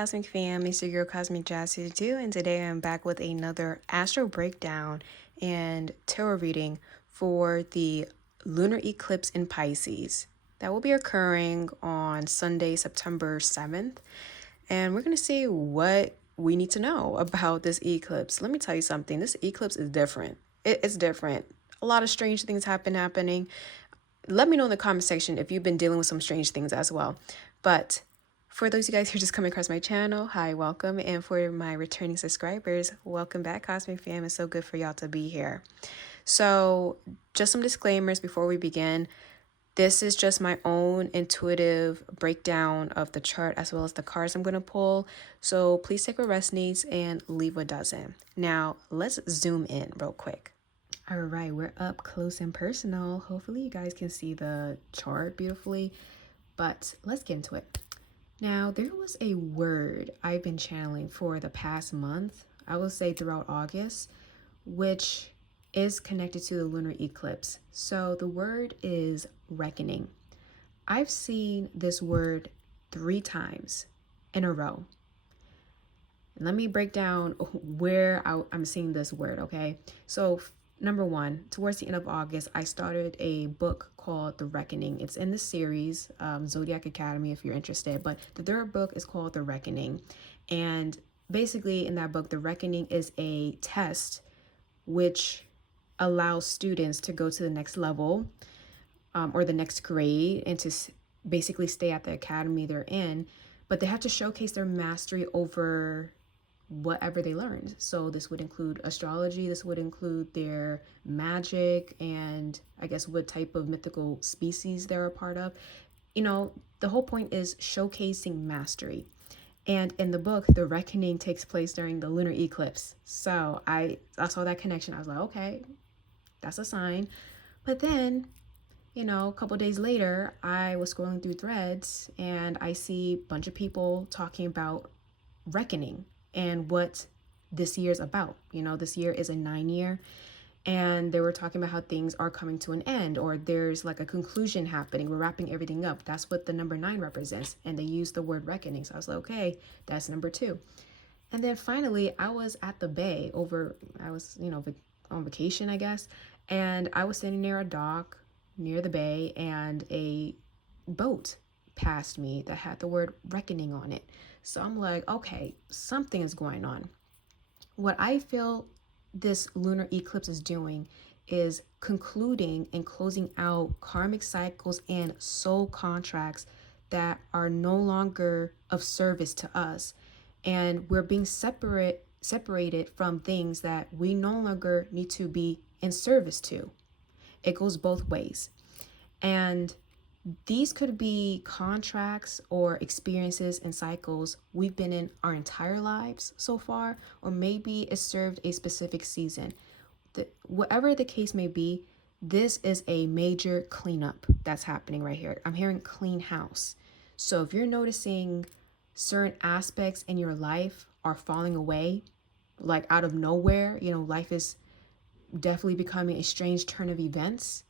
Cosmic Fam, it's your girl Cosmic Jazz here too, and today I'm back with another astro breakdown and tarot reading for the lunar eclipse in Pisces. That will be occurring on Sunday, September 7th, and we're going to see what we need to know about this eclipse. Let me tell you something, this eclipse is different. It's different. A lot of strange things happening. Let me know in the comment section if you've been dealing with some strange things as well. But for those of you guys who are just coming across my channel, hi, welcome. And for my returning subscribers, welcome back, Cosmic Fam. It's so good for y'all to be here. So just some disclaimers before we begin. This is just my own intuitive breakdown of the chart as well as the cards I'm going to pull. So please take what resonates and leave what doesn't. Now, let's zoom in real quick. All right, we're up close and personal. Hopefully you guys can see the chart beautifully, but let's get into it. Now, there was a word I've been channeling for the past month, I will say throughout August, which is connected to the lunar eclipse. So the word is reckoning. I've seen this word 3 times in a row. Let me break down where I'm seeing this word, okay? So number one, towards the end of August, I started a book called The Reckoning. It's in the series, Zodiac Academy, if you're interested. But the third book is called The Reckoning. And basically in that book, The Reckoning is a test which allows students to go to the next level or the next grade and to basically stay at the academy they're in. But they have to showcase their mastery over whatever they learned. So this would include astrology, this would include their magic, and I guess what type of mythical species they're a part of. You know, the whole point is showcasing mastery. And in the book, The Reckoning takes place during the lunar eclipse. So I saw that connection. I was like, okay, that's a sign. But then, you know, a couple days later, I was scrolling through threads and I see a bunch of people talking about reckoning and what this year is about. You know, this year is a 9-year, and they were talking about how things are coming to an end, or there's like a conclusion happening. We're wrapping everything up. That's what the number 9 represents. And they used the word reckoning. So I was like, okay, that's number 2. And then finally, I was at the bay on vacation, I guess. And I was sitting near a dock near the bay, and a boat passed me that had the word reckoning on it. So I'm like, okay, something is going on. What I feel this lunar eclipse is doing is concluding and closing out karmic cycles and soul contracts that are no longer of service to us. And we're being separated from things that we no longer need to be in service to. It goes both ways. And these could be contracts or experiences and cycles we've been in our entire lives so far, or maybe it served a specific season. Whatever the case may be, this is a major cleanup that's happening right here. I'm hearing clean house. So if you're noticing certain aspects in your life are falling away, like out of nowhere, you know, life is definitely becoming a strange turn of events,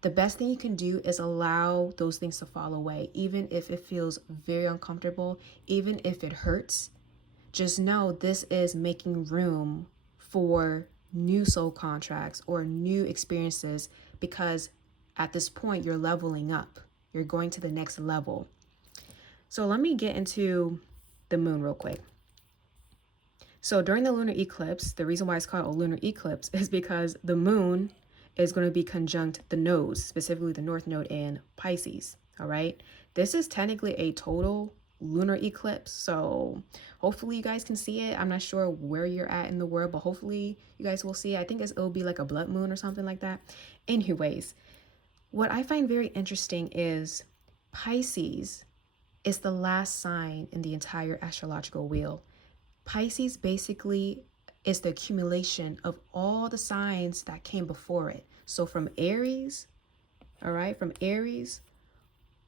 the best thing you can do is allow those things to fall away, even if it feels very uncomfortable, even if it hurts. Just know this is making room for new soul contracts or new experiences, because at this point you're leveling up. You're going to the next level. So let me get into the moon real quick. So during the lunar eclipse, the reason why it's called a lunar eclipse is because the moon is going to be conjunct the nodes, specifically the north node in Pisces. All right. This is technically a total lunar eclipse. So hopefully you guys can see it. I'm not sure where you're at in the world, but hopefully you guys will see it. I think it'll be like a blood moon or something like that. Anyways, what I find very interesting is Pisces is the last sign in the entire astrological wheel. Pisces basically is the accumulation of all the signs that came before it. So from Aries, all right, from Aries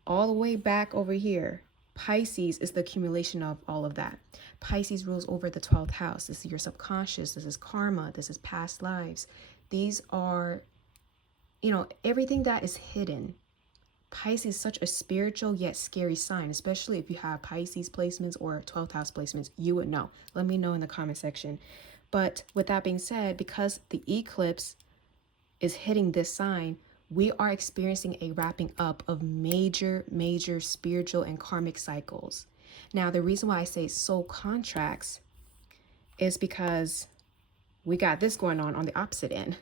all the way back over here, Pisces is the accumulation of all of that. Pisces rules over the 12th house. This is your subconscious. This is karma. This is past lives. These are, you know, everything that is hidden Pisces is such a spiritual yet scary sign, especially if you have Pisces placements or 12th house placements. You would know. Let me know in the comment section. But with that being said, because the eclipse is hitting this sign, we are experiencing a wrapping up of major spiritual and karmic cycles. Now, the reason why I say soul contracts is because we got this going on the opposite end.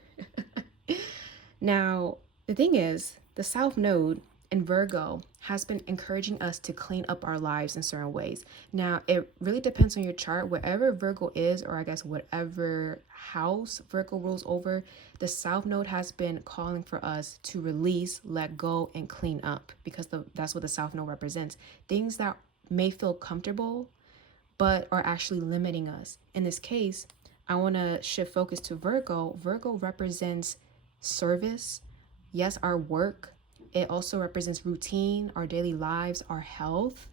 Now, the thing is, the South Node in Virgo has been encouraging us to clean up our lives in certain ways. Now, it really depends on your chart. Wherever Virgo is, or I guess whatever house Virgo rules over, the South Node has been calling for us to release, let go, and clean up, because that's what the South Node represents. Things that may feel comfortable, but are actually limiting us. In this case, I want to shift focus to Virgo. Virgo represents service, yes, our work. It also represents routine, our daily lives, our health.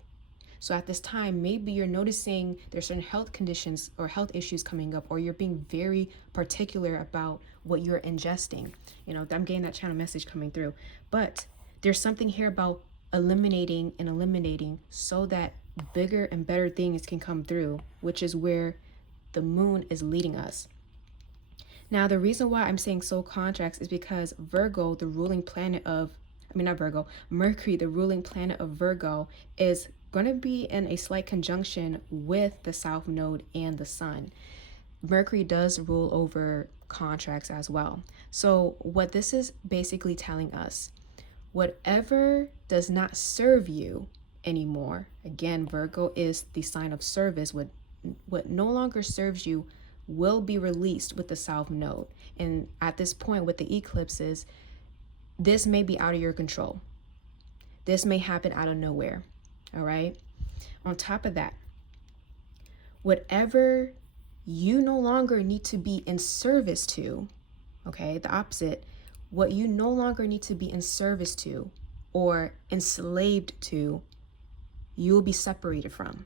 So at this time, maybe you're noticing there's certain health conditions or health issues coming up, or you're being very particular about what you're ingesting. I'm getting that channel message coming through. But there's something here about eliminating so that bigger and better things can come through, which is where the moon is leading us. Now, the reason why I'm saying soul contracts is because Virgo, the ruling planet of, not Virgo, Mercury, the ruling planet of Virgo, is going to be in a slight conjunction with the South Node and the Sun. Mercury does rule over contracts as well. So what this is basically telling us, whatever does not serve you anymore, again, Virgo is the sign of service, what no longer serves you will be released with the South Node. And at this point with the eclipses, this may be out of your control. This may happen out of nowhere. All right. On top of that, whatever you no longer need to be in service to, okay, the opposite, what you no longer need to be in service to or enslaved to, you'll be separated from.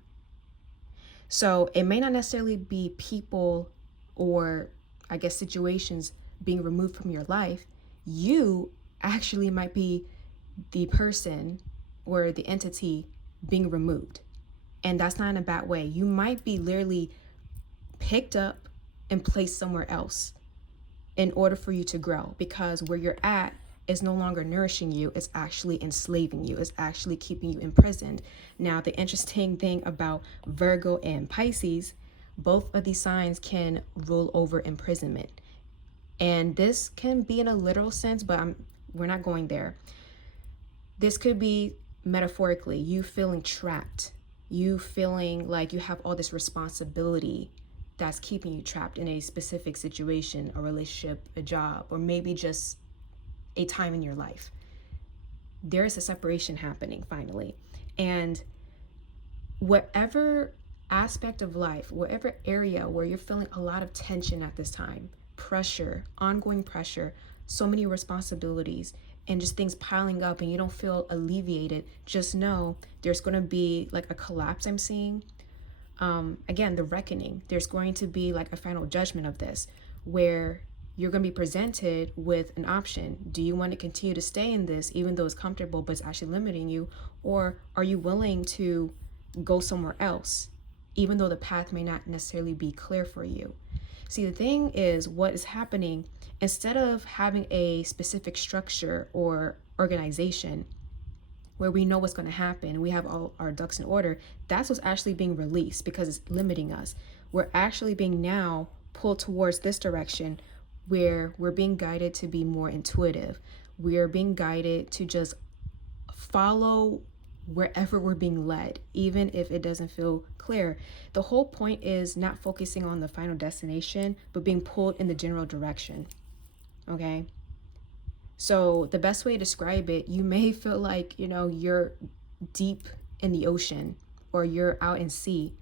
So it may not necessarily be people or I guess situations being removed from your life. You actually might be the person or the entity being removed. And that's not in a bad way. You might be literally picked up and placed somewhere else in order for you to grow, because where you're at is no longer nourishing you, it's actually enslaving you, it's actually keeping you imprisoned. Now, the interesting thing about Virgo and Pisces, both of these signs can rule over imprisonment. And this can be in a literal sense, but we're not going there. This could be metaphorically, you feeling trapped, you feeling like you have all this responsibility that's keeping you trapped in a specific situation, a relationship, a job, or maybe just a time in your life. There is a separation happening finally. And whatever aspect of life, whatever area where you're feeling a lot of tension at this time, pressure, ongoing pressure, so many responsibilities, and just things piling up and you don't feel alleviated, just know there's going to be like a collapse I'm seeing. Again, the reckoning. There's going to be like a final judgment of this where you're going to be presented with an option. Do you want to continue to stay in this even though it's comfortable but it's actually limiting you? Or are you willing to go somewhere else even though the path may not necessarily be clear for you? See, the thing is, what is happening, instead of having a specific structure or organization where we know what's going to happen, we have all our ducks in order, that's what's actually being released because it's limiting us. We're actually being now pulled towards this direction where we're being guided to be more intuitive. We are being guided to just follow wherever we're being led, even if it doesn't feel clear. The whole point is not focusing on the final destination, but being pulled in the general direction. Okay? So the best way to describe it, you may feel like, you're deep in the ocean or you're out in sea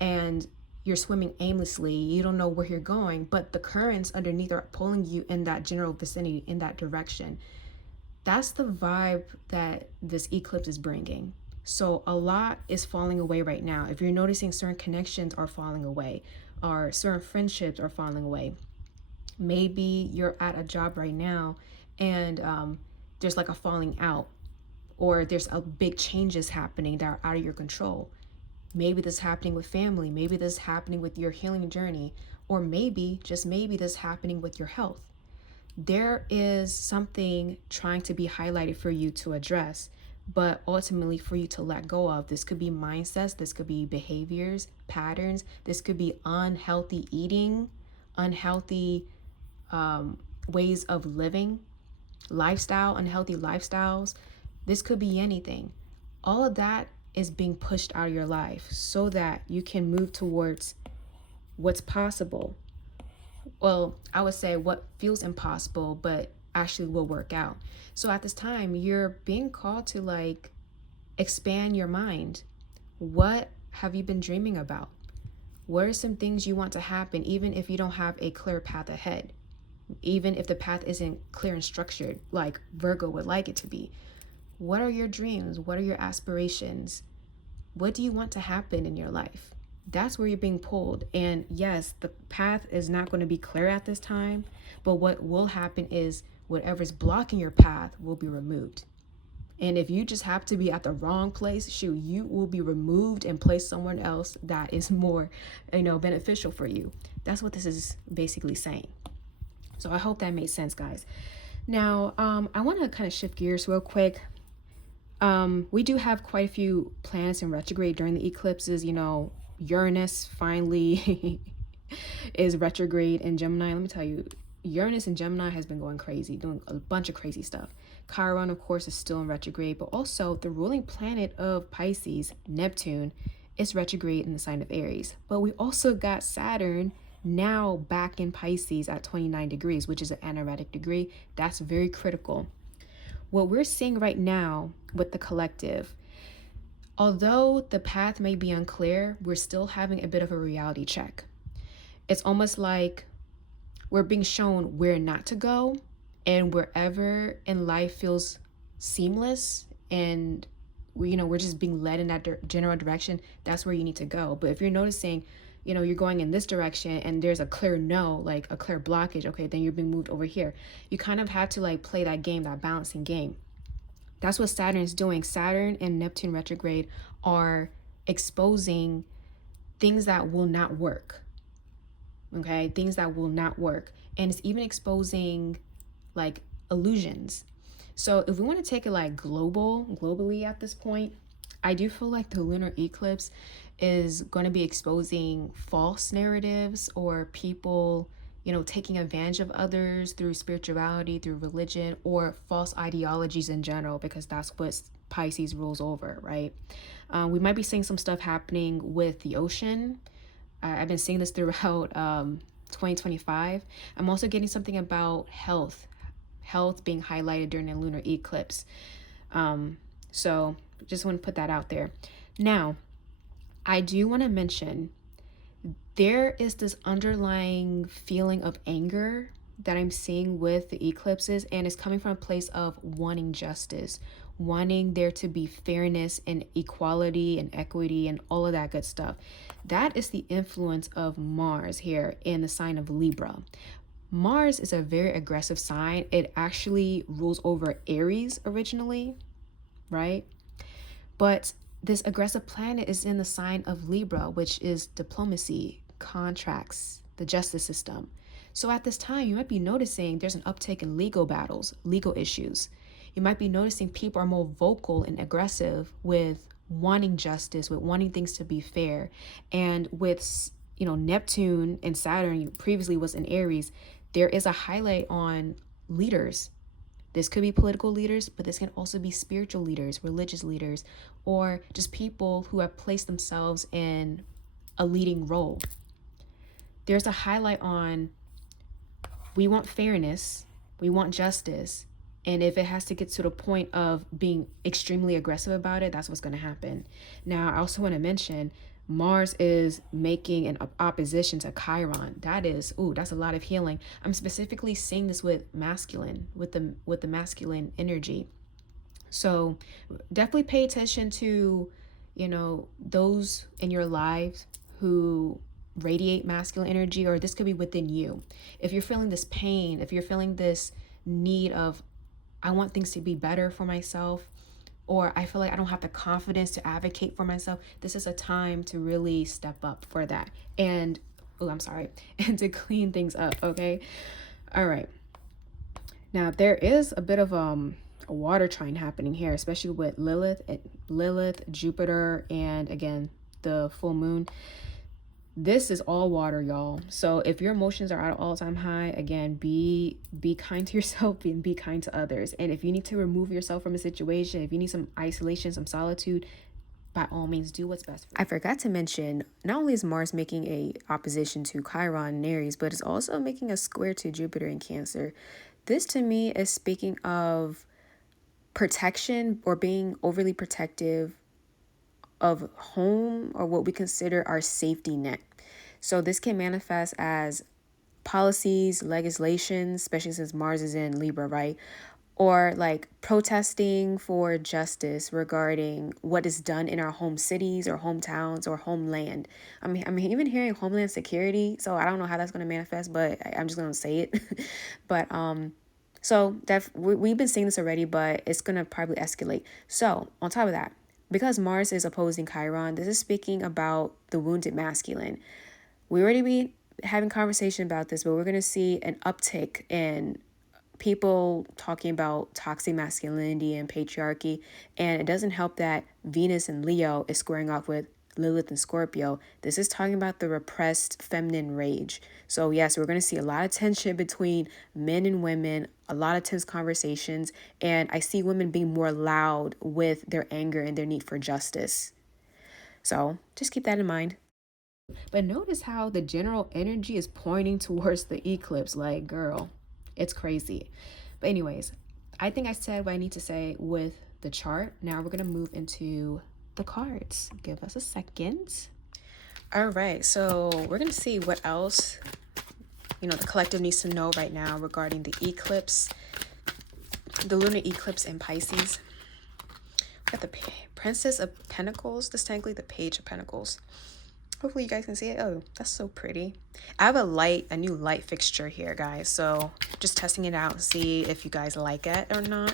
and you're swimming aimlessly. You don't know where you're going, but the currents underneath are pulling you in that general vicinity, in that direction. That's the vibe that this eclipse is bringing. So a lot is falling away right now. If you're noticing certain connections are falling away, or certain friendships are falling away, maybe you're at a job right now and there's like a falling out or there's a big changes happening that are out of your control. Maybe this is happening with family, maybe this is happening with your healing journey, or maybe, just maybe, this is happening with your health. There is something trying to be highlighted for you to address, but ultimately for you to let go of. This could be mindsets, this could be behaviors, patterns, this could be unhealthy eating, unhealthy ways of living, lifestyle, unhealthy lifestyles. This could be anything. All of that is being pushed out of your life so that you can move towards what's possible. Well, I would say what feels impossible, but actually will work out. So at this time, you're being called to like expand your mind. What have you been dreaming about? What are some things you want to happen, even if you don't have a clear path ahead? Even if the path isn't clear and structured, like Virgo would like it to be. What are your dreams? What are your aspirations? What do you want to happen in your life? That's where you're being pulled. And yes, the path is not going to be clear at this time, but what will happen is whatever's blocking your path will be removed. And if you just happen to be at the wrong place, shoot, you will be removed and placed somewhere else that is more, beneficial for you. That's what this is basically saying. So I hope that made sense, guys. Now, I want to kind of shift gears real quick. We do have quite a few planets in retrograde during the eclipses. Uranus finally is retrograde in Gemini. Let me tell you, Uranus in Gemini has been going crazy, doing a bunch of crazy stuff. Chiron, of course, is still in retrograde, but also the ruling planet of Pisces, Neptune, is retrograde in the sign of Aries. But we also got Saturn now back in Pisces at 29 degrees, which is an anaretic degree. That's very critical. What we're seeing right now with the collective, although the path may be unclear, we're still having a bit of a reality check. It's almost like we're being shown where not to go, and wherever in life feels seamless and we're just being led in that general direction, that's where you need to go. But if you're noticing, you're going in this direction and there's a clear no, like a clear blockage, okay, then you're being moved over here. You kind of have to like play that game, that balancing game. That's what Saturn is doing. Saturn and Neptune retrograde are exposing things that will not work. Okay, things that will not work. And it's even exposing like illusions. So if we want to take it like globally at this point, I do feel like the lunar eclipse is going to be exposing false narratives or people, taking advantage of others through spirituality, through religion, or false ideologies in general, because that's what Pisces rules over, right? We might be seeing some stuff happening with the ocean. I've been seeing this throughout 2025. I'm also getting something about health being highlighted during the lunar eclipse. So just want to put that out there. Now, I do want to mention there is this underlying feeling of anger that I'm seeing with the eclipses, and it's coming from a place of wanting justice, wanting there to be fairness and equality and equity and all of that good stuff. That is the influence of Mars here in the sign of Libra. Mars is a very aggressive sign. It actually rules over Aries originally, right? But this aggressive planet is in the sign of Libra, which is diplomacy, contracts, the justice system. So at this time, you might be noticing there's an uptick in legal battles, legal issues. You might be noticing people are more vocal and aggressive with wanting justice, with wanting things to be fair. And with, Neptune and Saturn previously was in Aries, there is a highlight on leaders. This could be political leaders, but this can also be spiritual leaders, religious leaders, or just people who have placed themselves in a leading role. There's a highlight on we want fairness, we want justice, and if it has to get to the point of being extremely aggressive about it, that's what's going to happen. Now, I also want to mention Mars is making an opposition to Chiron. That's a lot of healing. I'm specifically seeing this with masculine, with the masculine energy. So definitely pay attention to, those in your lives who radiate masculine energy, or this could be within you. If you're feeling this pain, if you're feeling this need of, I want things to be better for myself, or I feel like I don't have the confidence to advocate for myself, this is a time to really step up for that. And, oh, I'm sorry, and to clean things up, okay? All right. Now, there is a bit of a water trine happening here, especially with Lilith, Jupiter, and again, the full moon. This is all water, y'all. So if your emotions are at an all-time high, again, be kind to yourself and be kind to others. And if you need to remove yourself from a situation, if you need some isolation, some solitude, by all means, do what's best for you. I forgot to mention, not only is Mars making a opposition to Chiron in Aries, but it's also making a square to Jupiter in Cancer. This to me is speaking of protection or being overly protective of home or what we consider our safety net. So this can manifest as policies, legislations, especially since Mars is in Libra, right? Or like protesting for justice regarding what is done in our home cities or hometowns or homeland. I'm even hearing homeland security, so I don't know how that's going to manifest, but I'm just going to say it. But so that we've been seeing this already, but it's going to probably escalate. So on top of that, because Mars is opposing Chiron, this is speaking about the wounded masculine. We already be having conversation about this, but we're going to see an uptick in people talking about toxic masculinity and patriarchy. And it doesn't help that Venus and Leo is squaring off with Lilith and Scorpio. This is talking about the repressed feminine rage. So yes, we're going to see a lot of tension between men and women, a lot of tense conversations, and I see women being more loud with their anger and their need for justice. So just keep that in mind. But notice how the general energy is pointing towards the eclipse. Like, girl, it's crazy. But anyways, I think I said what I need to say with the chart. Now we're going to move into the cards. Give us a second. All right, so we're going to see what else, the collective needs to know right now regarding the eclipse, the lunar eclipse in Pisces. We got the Princess of Pentacles. This is technically the Page of Pentacles. Hopefully you guys can see it. Oh, that's so pretty. I have a new light fixture here, guys. So just testing it out, see if you guys like it or not.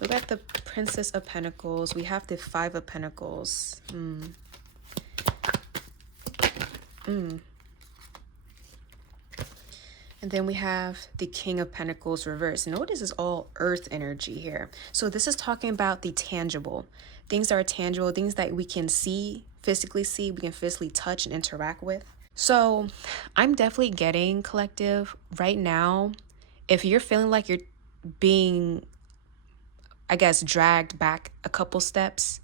We got the Princess of Pentacles. We have the Five of Pentacles. And then we have the King of Pentacles reversed. Notice is all earth energy here. So this is talking about the tangible. Things that are tangible, things that we can see, physically see, we can physically touch and interact with. So I'm definitely getting, collective, right now, if you're feeling like you're being, I guess, dragged back a couple steps,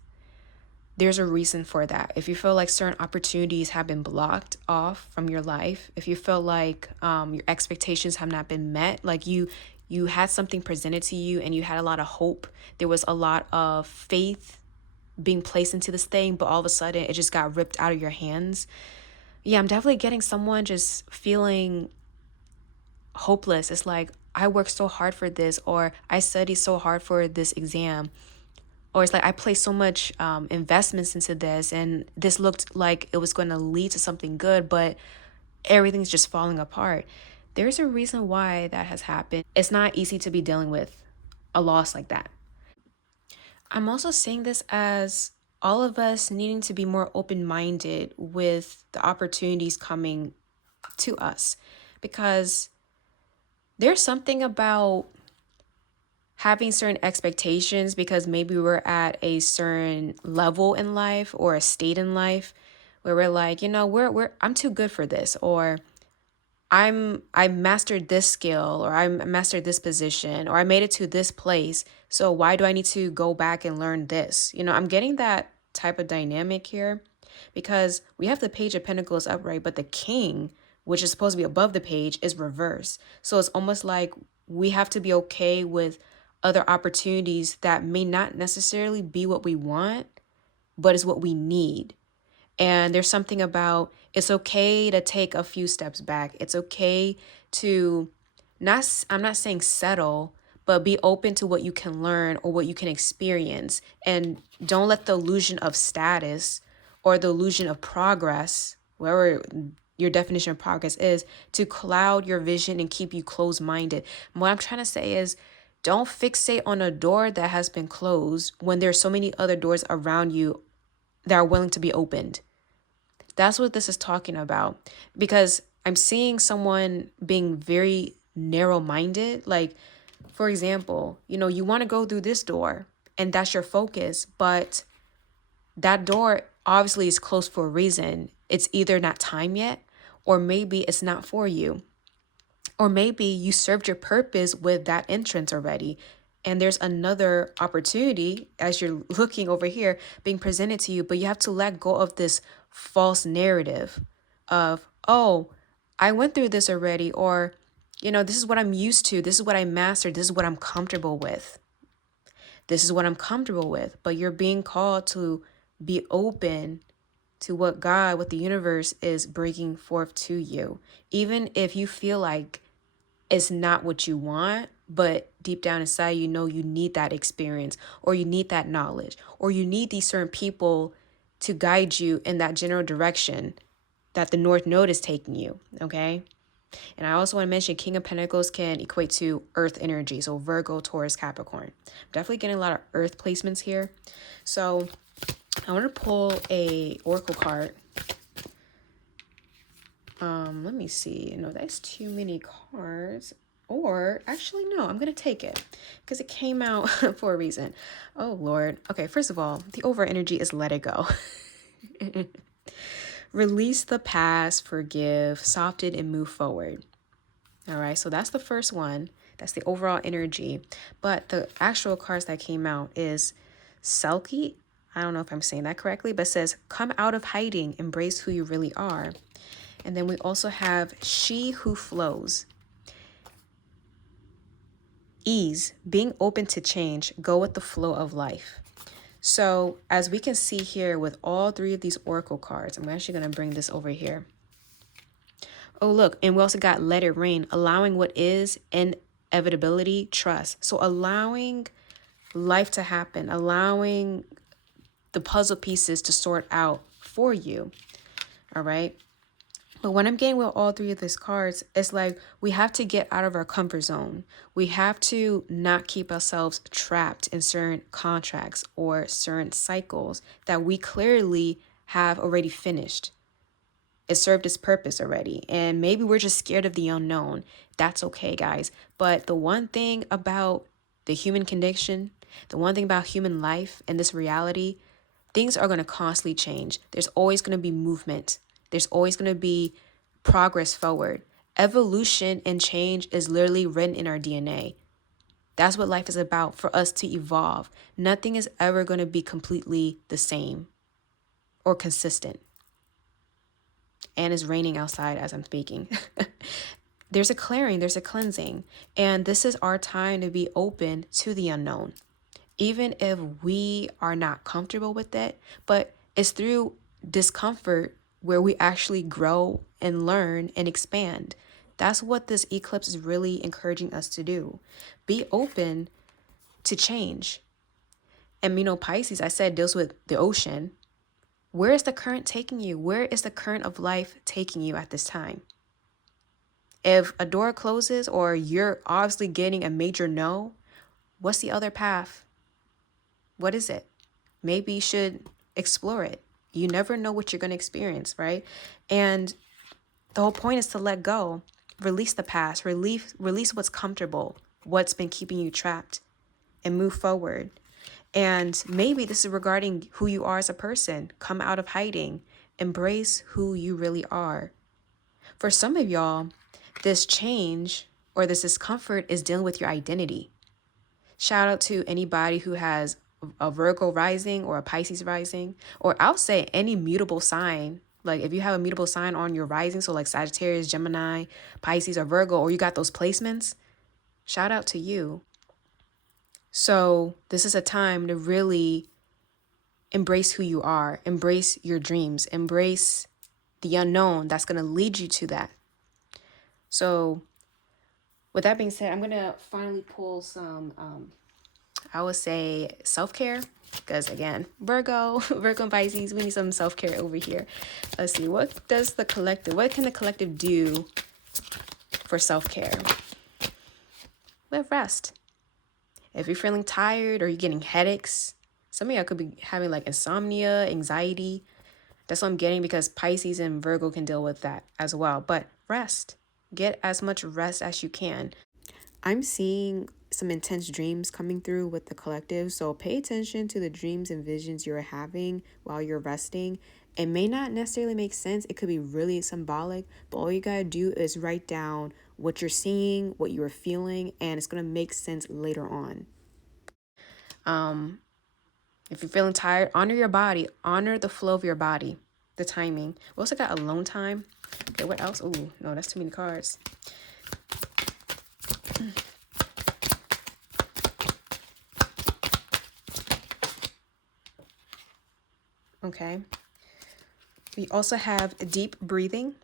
there's a reason for that. If you feel like certain opportunities have been blocked off from your life, if you feel like your expectations have not been met, like you had something presented to you and you had a lot of hope, there was a lot of faith being placed into this thing, but all of a sudden it just got ripped out of your hands. Yeah, I'm definitely getting someone just feeling hopeless. It's like, I worked so hard for this, or I studied so hard for this exam, or it's like I placed so much investments into this and this looked like it was going to lead to something good, but everything's just falling apart. There's a reason why that has happened. It's not easy to be dealing with a loss like that. I'm also saying this as all of us needing to be more open-minded with the opportunities coming to us, because there's something about having certain expectations because maybe we're at a certain level in life or a state in life where we're like, I'm too good for this, or I mastered this skill, or I mastered this position, or I made it to this place. So why do I need to go back and learn this? I'm getting that type of dynamic here because we have the Page of Pentacles upright, but the King, which is supposed to be above the page, is reversed. So it's almost like we have to be okay with other opportunities that may not necessarily be what we want, but is what we need. And there's something about, it's okay to take a few steps back. It's okay to I'm not saying settle, but be open to what you can learn or what you can experience. And don't let the illusion of status or the illusion of progress, wherever your definition of progress is, to cloud your vision and keep you closed-minded. What I'm trying to say is, Don't fixate on a door that has been closed when there's so many other doors around you that are willing to be opened. That's what this is talking about. Because I'm seeing someone being very narrow-minded. Like, for example, you want to go through this door and that's your focus, but that door obviously is closed for a reason. It's either not time yet, or maybe it's not for you. Or maybe you served your purpose with that entrance already. And there's another opportunity as you're looking over here being presented to you, but you have to let go of this false narrative of, oh, I went through this already, or, this is what I'm used to. This is what I mastered. This is what I'm comfortable with. This is what I'm comfortable with. But you're being called to be open to what God, what the universe is bringing forth to you. Even if you feel like it's not what you want, but deep down inside, you need that experience, or you need that knowledge, or you need these certain people to guide you in that general direction that the North Node is taking you, okay? And I also want to mention King of Pentacles can equate to Earth energy, so Virgo, Taurus, Capricorn. I'm definitely getting a lot of Earth placements here. So I want to pull a Oracle card. Let me see. No, that's too many cards. Or actually, no, I'm going to take it because it came out for a reason. Oh, Lord. Okay, first of all, the over energy is let it go. Release the past, forgive, soften, and move forward. All right, so that's the first one. That's the overall energy. But the actual cards that came out is Selkie. I don't know if I'm saying that correctly, but it says, come out of hiding, embrace who you really are. And then we also have She Who Flows. Ease, being open to change, go with the flow of life. So as we can see here with all three of these Oracle cards, I'm actually going to bring this over here. Oh, look, and we also got Let It Rain, allowing what is, inevitability, trust. So allowing life to happen, allowing the puzzle pieces to sort out for you. All right. But when I'm getting with all three of these cards, it's like we have to get out of our comfort zone. We have to not keep ourselves trapped in certain contracts or certain cycles that we clearly have already finished. It served its purpose already. And maybe we're just scared of the unknown. That's okay, guys. But the one thing about the human condition, the one thing about human life and this reality, things are going to constantly change. There's always going to be movement. There's always going to be progress forward. Evolution and change is literally written in our DNA. That's what life is about, for us to evolve. Nothing is ever going to be completely the same or consistent. And it's raining outside as I'm speaking. There's a clearing, there's a cleansing. And this is our time to be open to the unknown. Even if we are not comfortable with it, but it's through discomfort where we actually grow and learn and expand. That's what this eclipse is really encouraging us to do. Be open to change. And Pisces, I said, deals with the ocean. Where is the current taking you? Where is the current of life taking you at this time? If a door closes or you're obviously getting a major no, what's the other path? What is it? Maybe you should explore it. You never know what you're going to experience, right? And the whole point is to let go, release the past, release what's comfortable, what's been keeping you trapped, and move forward. And maybe this is regarding who you are as a person. Come out of hiding, embrace who you really are. For some of y'all, this change or this discomfort is dealing with your identity. Shout out to anybody who has a Virgo rising or a Pisces rising, or I'll say any mutable sign. Like if you have a mutable sign on your rising, so like Sagittarius, Gemini, Pisces, or Virgo, or you got those placements, shout out to you. So this is a time to really embrace who you are, embrace your dreams, embrace the unknown that's going to lead you to that. So with that being said, I'm going to finally pull some, I would say self-care, because again, Virgo and Pisces, we need some self-care over here. Let's see, what can the collective do for self-care? We have rest. If you're feeling tired or you're getting headaches, some of y'all could be having like insomnia, anxiety. That's what I'm getting, because Pisces and Virgo can deal with that as well. But rest. Get as much rest as you can. I'm seeing some intense dreams coming through with the collective, so pay attention to the dreams and visions you're having while you're resting. It may not necessarily make sense, it could be really symbolic, but all you gotta do is write down what you're seeing, what you're feeling, and it's gonna make sense later on. If you're feeling tired, honor your body, honor the flow of your body, the timing. We also got alone time. Okay, what else? Oh, no, that's too many cards. Okay. We also have deep breathing.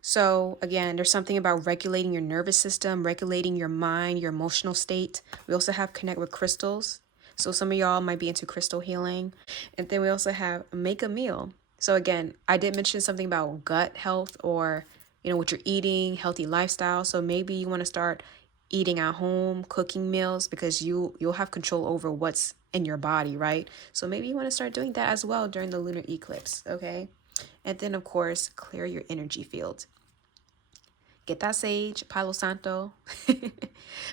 So again, there's something about regulating your nervous system, regulating your mind, your emotional state. We also have connect with crystals. So some of y'all might be into crystal healing. And then we also have make a meal. So again, I did mention something about gut health, or, what you're eating, healthy lifestyle. So maybe you want to start eating at home, cooking meals, because you'll have control over what's in your body, right? So maybe you want to start doing that as well during the lunar eclipse, okay? And then of course, clear your energy field. Get that sage, Palo Santo,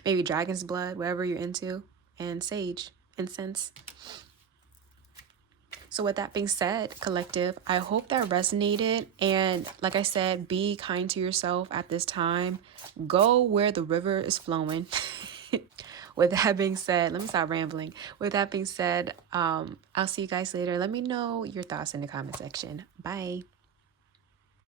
maybe dragon's blood, whatever you're into, and sage, incense. So with that being said, collective, I hope that resonated. And like I said, be kind to yourself at this time. Go where the river is flowing. With that being said, let me stop rambling. With that being said, I'll see you guys later. Let me know your thoughts in the comment section. Bye.